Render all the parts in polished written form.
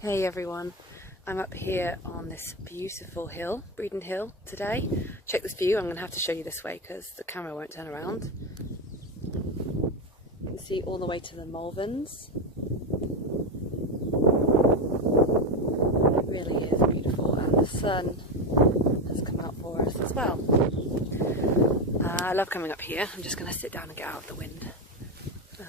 Hey everyone, I'm up here on this beautiful hill, Breeden Hill, today. Check this view. I'm going to have to show you this way because the camera won't turn around. You can see all the way to the Malverns. It really is beautiful, and the sun has come out for us as well. I love coming up here. I'm just going to sit down and get out of the wind.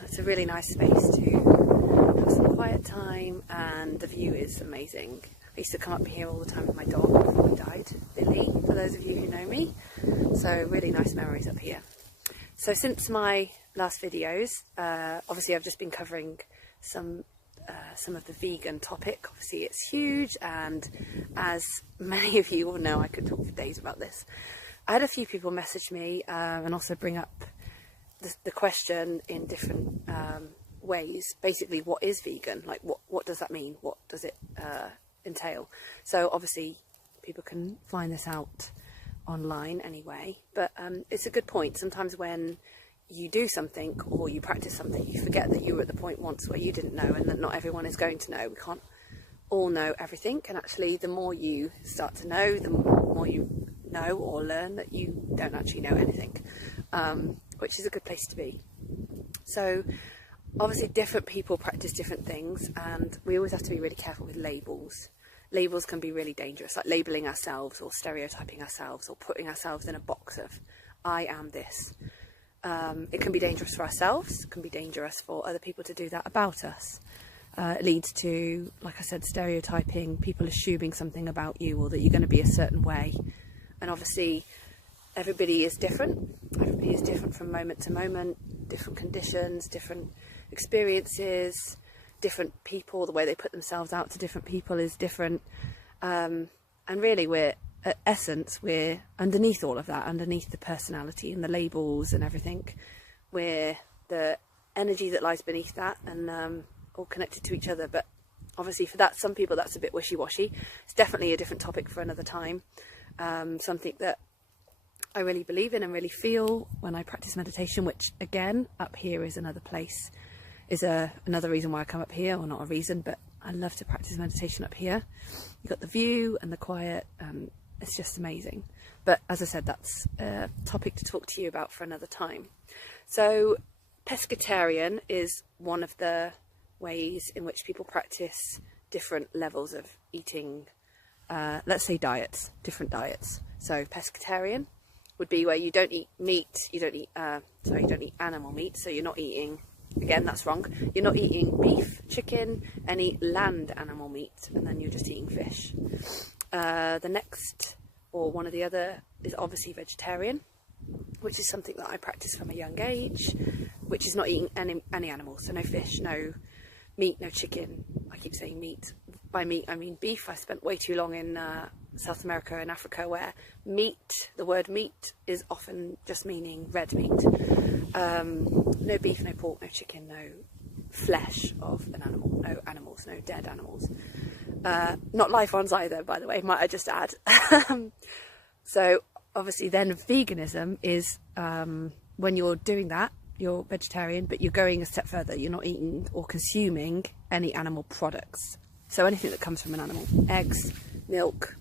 It's a really nice space to have some quiet time, and the view is amazing. I used to come up here all the time with my dog before he died, Billy, for those of you who know me. So really nice memories up here. So since my last videos, obviously I've just been covering some of the vegan topic. Obviously it's huge, and as many of you will know, I could talk for days about this. I had a few people message me and also bring up the question in different ways. Basically, what is vegan? Like, what does that mean? What does it entail? So obviously people can find this out online anyway, but it's a good point. Sometimes when you do something or you practice something, you forget that you were at the point once where you didn't know, and that not everyone is going to know. We can't all know everything, and actually the more you start to know, the more you know or learn that you don't actually know anything, which is a good place to be. So obviously different people practice different things, and we always have to be really careful with labels. Labels can be really dangerous, like labeling ourselves or stereotyping ourselves or putting ourselves in a box of I am this. It can be dangerous for ourselves, it can be dangerous for other people to do that about us. It leads to, like I said, stereotyping, people assuming something about you or that you're going to be a certain way. And obviously everybody is different. Everybody is different from moment to moment, different conditions, different experiences, different people. The way they put themselves out to different people is different. And really we're, at essence, we're underneath all of that, underneath the personality and the labels and everything. We're the energy that lies beneath that, and all connected to each other. But obviously for that, some people that's a bit wishy-washy. It's definitely a different topic for another time. Something that I really believe in and really feel when I practice meditation, which again up here is another place, is another reason why I come up here, or not a reason, but I love to practice meditation up here. You've got the view and the quiet, it's just amazing. But as I said, that's a topic to talk to you about for another time. So pescatarian is one of the ways in which people practice different levels of eating, let's say diets, different diets. So pescatarian would be where you don't eat meat, you don't eat animal meat, so you're not eating, again that's wrong, you're not eating beef, chicken, any land animal meat, and then you're just eating fish. The next, or one of the other, is obviously vegetarian, which is something that I practice from a young age, which is not eating any animals, so no fish, no meat, no chicken. I keep saying meat. By meat I mean beef. I spent way too long in South America and Africa, where meat, the word meat, is often just meaning red meat. No beef, no pork, no chicken, no flesh of an animal, no animals, no dead animals. Not live ones either, by the way, might I just add. So obviously then veganism is when you're doing that, you're vegetarian, but you're going a step further. You're not eating or consuming any animal products. So anything that comes from an animal, eggs, milk,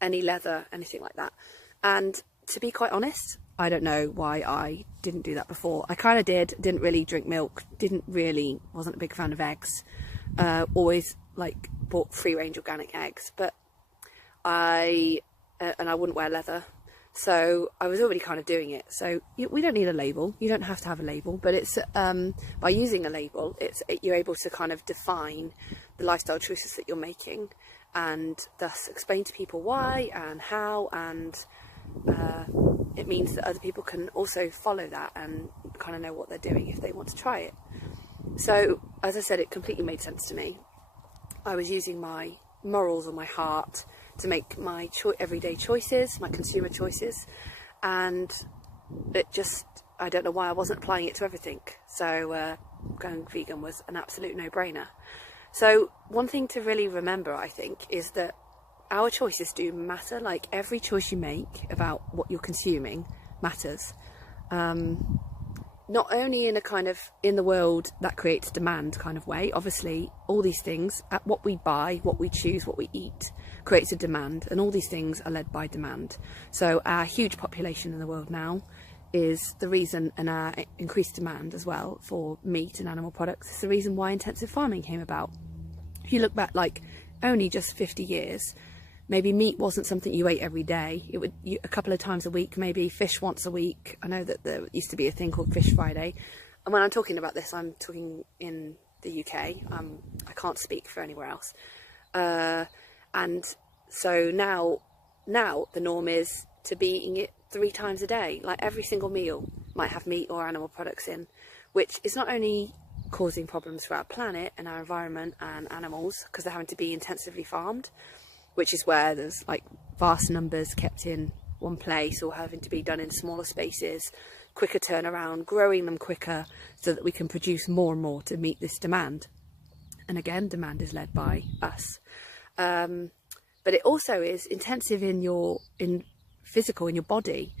any leather, anything like that. And to be quite honest, I don't know why I didn't do that before. I kind of didn't really drink milk, wasn't a big fan of eggs. Always bought free range organic eggs, but I wouldn't wear leather. So I was already kind of doing it. So we don't need a label. You don't have to have a label, but it's by using a label, you're able to kind of define the lifestyle choices that you're making, and thus explain to people why and how, and it means that other people can also follow that and kind of know what they're doing if they want to try it. So as I said, it completely made sense to me. I was using my morals or my heart to make my everyday choices, my consumer choices, and I don't know why I wasn't applying it to everything. So going vegan was an absolute no-brainer. So one thing to really remember, I think, is that our choices do matter. Like, every choice you make about what you're consuming matters. not only in a kind of in the world that creates demand kind of way. Obviously all these things, what we buy, what we choose, what we eat, creates a demand, and all these things are led by demand. So our huge population in the world now is the reason, and our increased demand as well for meat and animal products is the reason why intensive farming came about. If you look back like only just 50 years, maybe meat wasn't something you ate every day. It would a couple of times a week, maybe fish once a week. I know that there used to be a thing called Fish Friday. And when I'm talking about this, I'm talking in the UK. I can't speak for anywhere else. And so now the norm is to be eating it 3 times a day. Like every single meal might have meat or animal products in, which is not only causing problems for our planet and our environment and animals because they're having to be intensively farmed, which is where there's like vast numbers kept in one place or having to be done in smaller spaces, quicker turnaround, growing them quicker so that we can produce more and more to meet this demand. And again, demand is led by us. But it also is intensive in your body.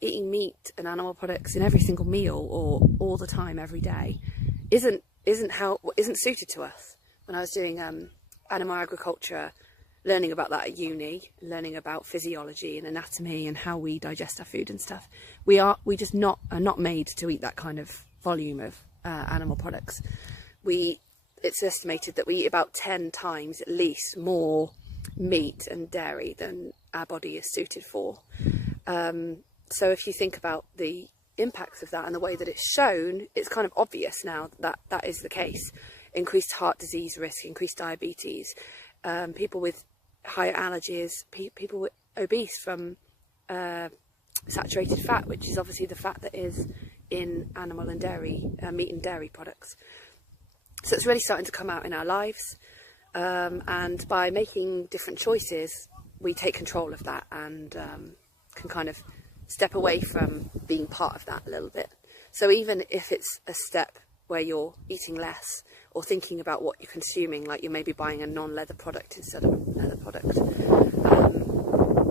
Eating meat and animal products in every single meal or all the time every day isn't suited to us. When I was doing animal agriculture, learning about that at uni, learning about physiology and anatomy and how we digest our food and stuff, we are not made to eat that kind of volume of animal products. It's estimated that we eat about 10 times at least more meat and dairy than our body is suited for. So if you think about the impacts of that and the way that it's shown, it's kind of obvious now that that is the case. Increased heart disease risk, increased diabetes, people with higher allergies, people with obese from saturated fat, which is obviously the fat that is in animal and dairy, meat and dairy products. So it's really starting to come out in our lives, and by making different choices we take control of that and can kind of step away from being part of that a little bit. So even if it's a step where you're eating less or thinking about what you're consuming, like you're maybe buying a non-leather product instead of a leather product,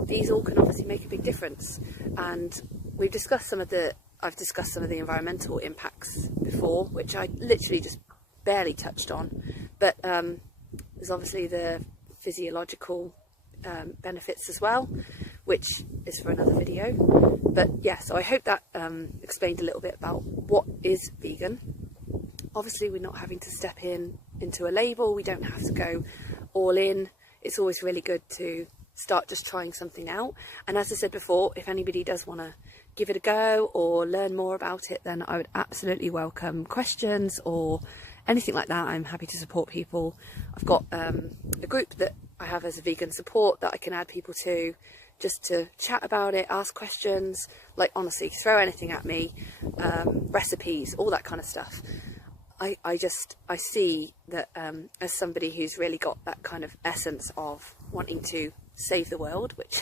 these all can obviously make a big difference. And I've discussed some of the environmental impacts before, which I literally just barely touched on, but there's obviously the physiological benefits as well, which is for another video. But yeah, so I hope that explained a little bit about what is vegan. Obviously we're not having to step into a label, we don't have to go all in. It's always really good to start just trying something out, and as I said before, if anybody does want to give it a go or learn more about it, then I would absolutely welcome questions or anything like that. I'm happy to support people. I've got a group that I have as a vegan support that I can add people to, just to chat about it, ask questions, like honestly throw anything at me, recipes, all that kind of stuff. I see that as somebody who's really got that kind of essence of wanting to save the world, which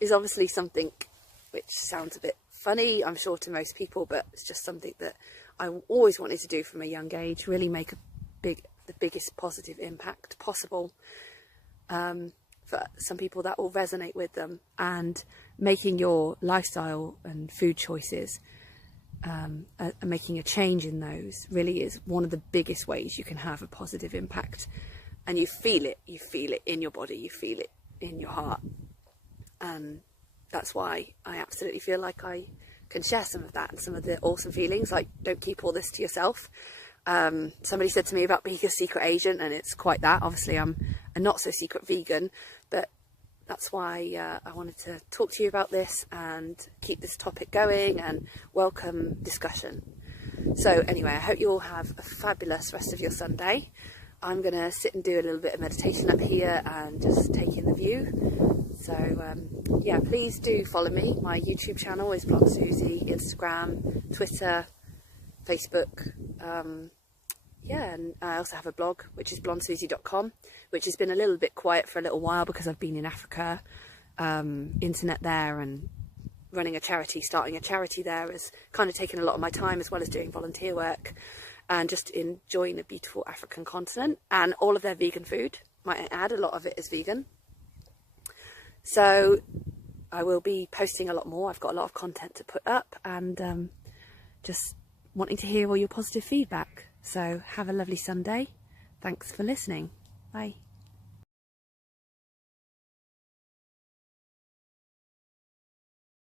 is obviously something which sounds a bit funny, I'm sure, to most people, but it's just something that I always wanted to do from a young age, really make the biggest positive impact possible. For some people that will resonate with them, and making your lifestyle and food choices, making a change in those really is one of the biggest ways you can have a positive impact. And you feel it in your body, you feel it in your heart. That's why I absolutely feel like I can share some of that and some of the awesome feelings. Like, don't keep all this to yourself. Somebody said to me about being a secret agent, and it's quite that. Obviously I'm a not so secret vegan, but that's why I wanted to talk to you about this and keep this topic going and welcome discussion. So anyway, I hope you all have a fabulous rest of your Sunday. I'm going to sit and do a little bit of meditation up here and just take in the view. So yeah, please do follow me. My YouTube channel is Blonde Susie, Instagram, Twitter, Facebook. Yeah, and I also have a blog, which is blondesusie.com, which has been a little bit quiet for a little while because I've been in Africa. Internet there and running a charity, starting a charity there has kind of taken a lot of my time, as well as doing volunteer work and just enjoying the beautiful African continent and all of their vegan food. Might I add, a lot of it is vegan. So I will be posting a lot more. I've got a lot of content to put up, and just wanting to hear all your positive feedback. So have a lovely Sunday. Thanks for listening. Bye.